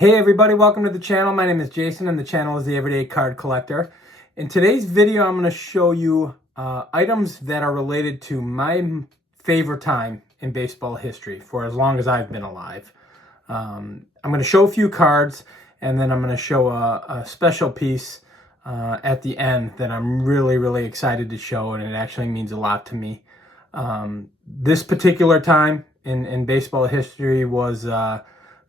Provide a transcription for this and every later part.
Hey everybody, welcome to the channel. My name is Jason and the channel is The Everyday Card Collector. In today's video, I'm going to show you items that are related to my favorite time in baseball history for as long as I've been alive. I'm going to show a few cards and then I'm going to show a special piece at the end that I'm really excited to show, and it actually means a lot to me. This particular time in baseball history was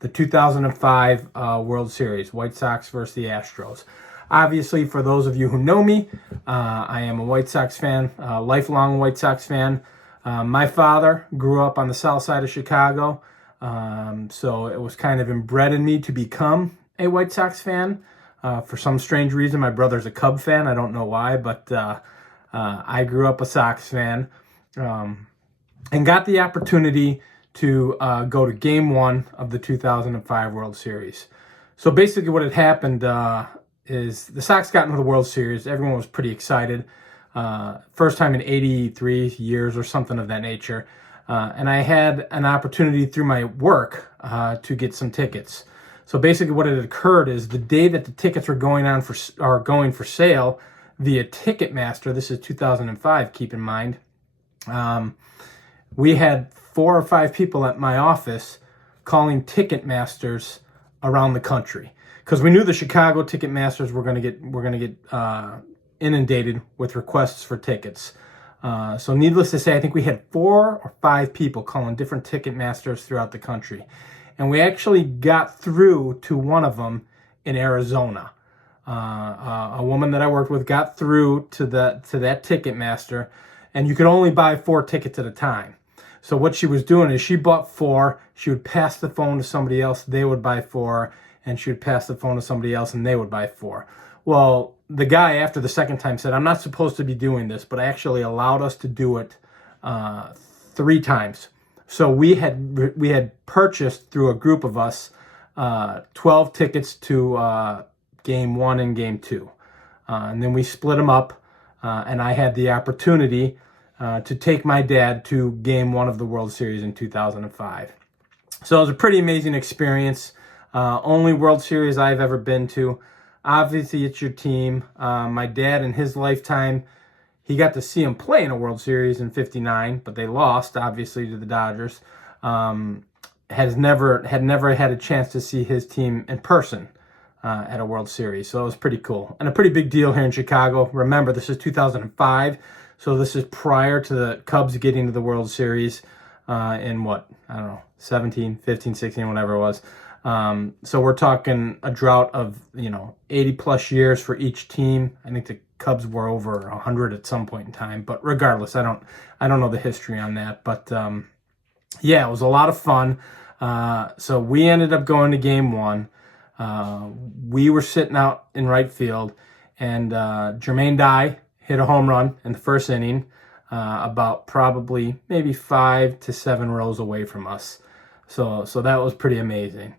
the 2005 World Series, White Sox versus the Astros. Obviously, for those of you who know me, I am a White Sox fan, lifelong White Sox fan. My father grew up on the south side of Chicago, so it was kind of inbred in me to become a White Sox fan. For some strange reason, my brother's a Cub fan. I don't know why, but I grew up a Sox fan and got the opportunity to go to Game 1 of the 2005 World Series. So basically what had happened is the Sox got into the World Series. Everyone was pretty excited. First time in 83 years or something of that nature. And I had an opportunity through my work to get some tickets. So basically what had occurred is the day that the tickets were going for sale via Ticketmaster, this is 2005, keep in mind, we had 4 or 5 people at my office calling Ticketmasters around the country, because we knew the Chicago Ticketmasters were going to get inundated with requests for tickets. So needless to say, I think we had 4 or 5 people calling different Ticketmasters throughout the country, and we actually got through to one of them in Arizona. A woman that I worked with got through to that Ticketmaster, and you could only buy 4 tickets at a time. So what she was doing is she bought 4, she would pass the phone to somebody else, they would buy 4, and she would pass the phone to somebody else and they would buy 4. Well, the guy after the second time said, I'm not supposed to be doing this, but I actually allowed us to do it 3 times. So we had purchased through a group of us 12 tickets to Game 1 and Game 2. And then we split them up, and I had the opportunity to take my dad to Game 1 of the World Series in 2005. So it was a pretty amazing experience. Only World Series I've ever been to. Obviously, it's your team. My dad, in his lifetime, he got to see him play in a World Series in '59, but they lost, obviously, to the Dodgers. Had never had a chance to see his team in person at a World Series. So it was pretty cool. And a pretty big deal here in Chicago. Remember, this is 2005. So this is prior to the Cubs getting to the World Series in what? I don't know, 17, 15, 16, whatever it was. So we're talking a drought of, 80 plus years for each team. I think the Cubs were over 100 at some point in time, but regardless, I don't know the history on that. But yeah, it was a lot of fun. So we ended up going to Game 1. We were sitting out in right field, and Jermaine Dye hit a home run in the first inning, about probably maybe 5 to 7 rows away from us. So that was pretty amazing.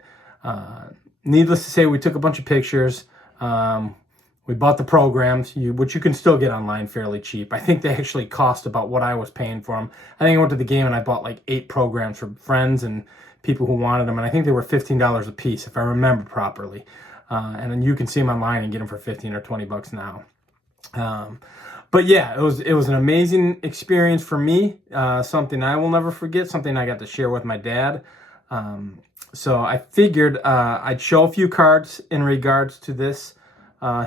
Needless to say, we took a bunch of pictures. We bought the programs, which you can still get online fairly cheap. I think they actually cost about what I was paying for them. I think I went to the game and I bought like 8 programs for friends and people who wanted them, and I think they were $15 a piece, if I remember properly. And then you can see them online and get them for 15 or 20 bucks now. But yeah, it was an amazing experience for me, something I will never forget, something I got to share with my dad. So I figured I'd show a few cards in regards to this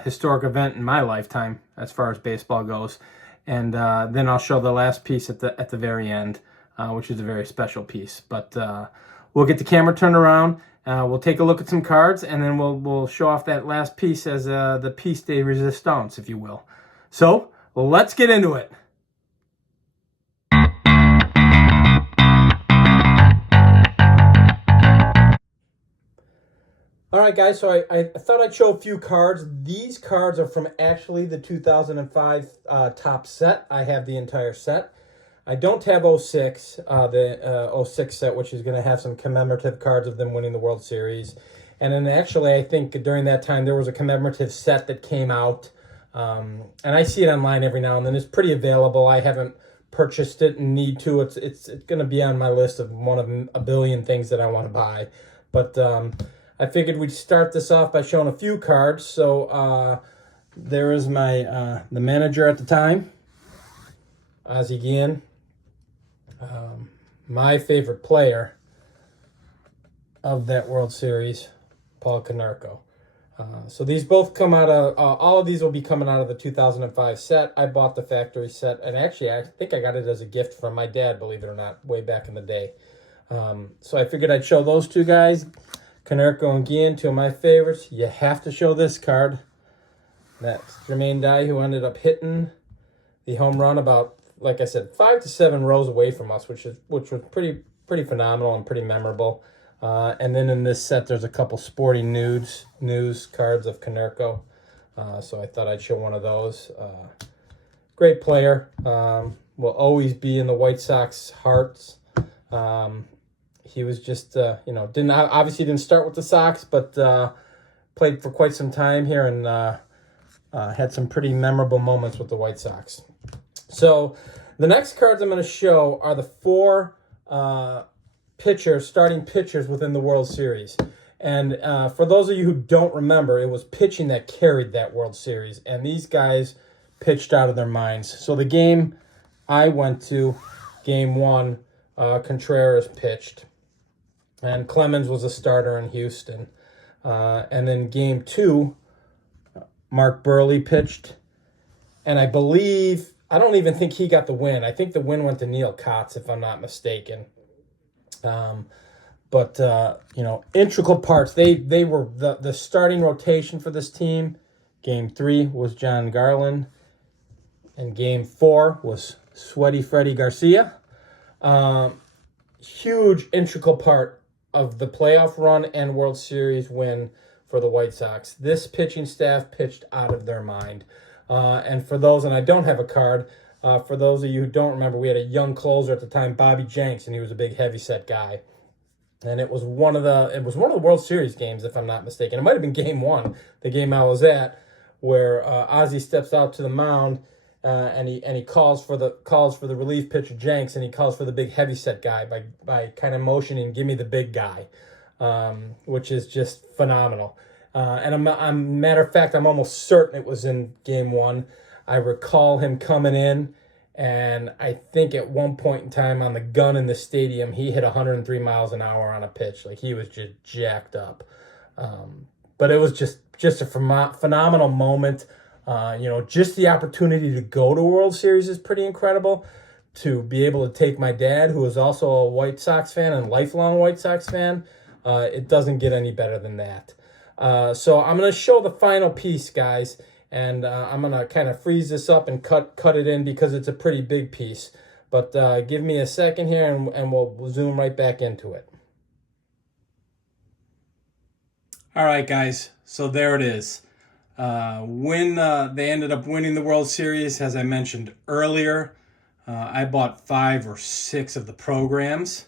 historic event in my lifetime as far as baseball goes, and then I'll show the last piece at the very end, which is a very special piece. But we'll get the camera turned around. We'll take a look at some cards, and then we'll show off that last piece as the piece de resistance, if you will. So let's get into it. All right, guys, so I thought I'd show a few cards. These cards are from actually the 2005 top set. I have the entire set. I don't have 06, the 06 set, which is going to have some commemorative cards of them winning the World Series. And then actually, I think during that time, there was a commemorative set that came out. And I see it online every now and then. It's pretty available. I haven't purchased it and need to. It's going to be on my list of one of a billion things that I want to buy. But I figured we'd start this off by showing a few cards. So there is my the manager at the time, Ozzie Guillen. My favorite player of that World Series, Paul Konerko. So these both come out of, all of these will be coming out of the 2005 set. I bought the factory set, and actually I think I got it as a gift from my dad, believe it or not, way back in the day. So I figured I'd show those two guys, Konerko and Guillen, two of my favorites. You have to show this card. That's Jermaine Dye, who ended up hitting the home run about, like I said, 5 to 7 rows away from us, which was pretty phenomenal and pretty memorable. And then in this set, there's a couple sporting news cards of Konerko. So I thought I'd show one of those. Great player. Will always be in the White Sox hearts. He was just, obviously didn't start with the Sox, but played for quite some time here and had some pretty memorable moments with the White Sox. So the next cards I'm going to show are the 4 starting pitchers within the World Series. And for those of you who don't remember, it was pitching that carried that World Series. And these guys pitched out of their minds. So the game I went to, game 1, Contreras pitched. And Clemens was a starter in Houston. And then game 2, Mark Burley pitched. And I don't even think he got the win. I think the win went to Neil Kotz, if I'm not mistaken. Integral parts. They were the starting rotation for this team. Game 3 was John Garland. And game 4 was Sweaty Freddie Garcia. Huge integral part of the playoff run and World Series win for the White Sox. This pitching staff pitched out of their mind. And for those, and I don't have a card, for those of you who don't remember, we had a young closer at the time, Bobby Jenks, and he was a big heavyset guy. And it was one of the World Series games, if I'm not mistaken. It might have been game 1, the game I was at, where Ozzie steps out to the mound and he calls for the relief pitcher Jenks, and he calls for the big heavyset guy by kind of motioning, "Give me the big guy," which is just phenomenal. And matter of fact, I'm almost certain it was in game 1. I recall him coming in, and I think at one point in time on the gun in the stadium, he hit 103 miles an hour on a pitch. Like, he was just jacked up. But it was just a phenomenal moment. Just the opportunity to go to a World Series is pretty incredible. To be able to take my dad, who is also a White Sox fan and lifelong White Sox fan, it doesn't get any better than that. So I'm going to show the final piece, guys, and I'm going to kind of freeze this up and cut it in because it's a pretty big piece. But give me a second here, and we'll zoom right back into it. All right, guys, so there it is. When they ended up winning the World Series, as I mentioned earlier, I bought 5 or 6 of the programs.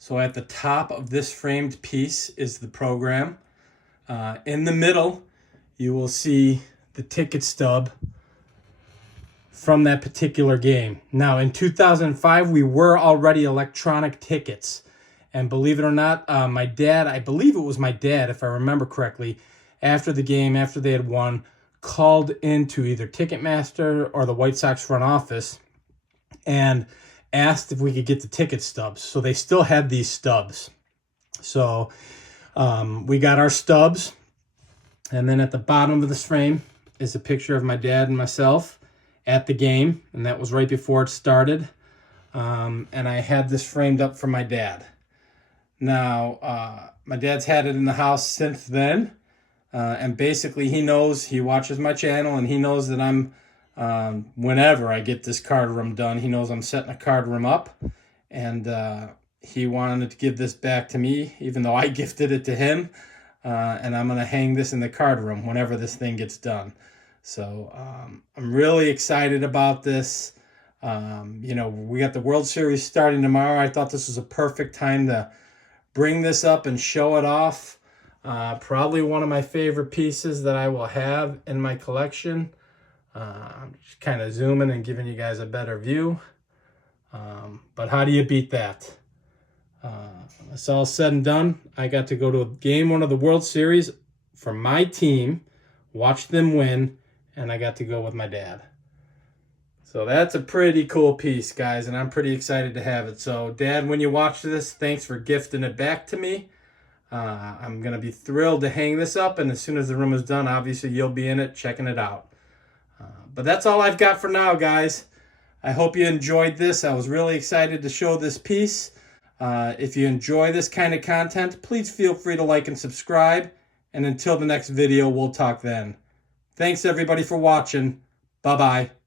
So at the top of this framed piece is the program. In the middle, you will see the ticket stub from that particular game. Now, in 2005, we were already electronic tickets. And believe it or not, my dad, I believe it was my dad, if I remember correctly, after the game, after they had won, called into either Ticketmaster or the White Sox front office and asked if we could get the ticket stubs. So they still had these stubs. So we got our stubs. And then at the bottom of this frame is a picture of my dad and myself at the game. And that was right before it started. And I had this framed up for my dad. Now, my dad's had it in the house since then. And basically he knows, he watches my channel, and he knows that I'm, whenever I get this card room done, he knows I'm setting a card room up. And he wanted to give this back to me, even though I gifted it to him. And I'm going to hang this in the card room whenever this thing gets done. So I'm really excited about this. We got the World Series starting tomorrow. I thought this was a perfect time to bring this up and show it off. Probably one of my favorite pieces that I will have in my collection. I'm just kind of zooming and giving you guys a better view. But how do you beat that? It's all said and done. I got to go to game 1 of the World Series for my team, watch them win, and I got to go with my dad. So that's a pretty cool piece, guys, and I'm pretty excited to have it. So, Dad, when you watch this, thanks for gifting it back to me. I'm going to be thrilled to hang this up, and as soon as the room is done, obviously you'll be in it checking it out. But that's all I've got for now, guys. I hope you enjoyed this. I was really excited to show this piece. If you enjoy this kind of content, please feel free to like and subscribe. And until the next video, we'll talk then. Thanks, everybody, for watching. Bye-bye.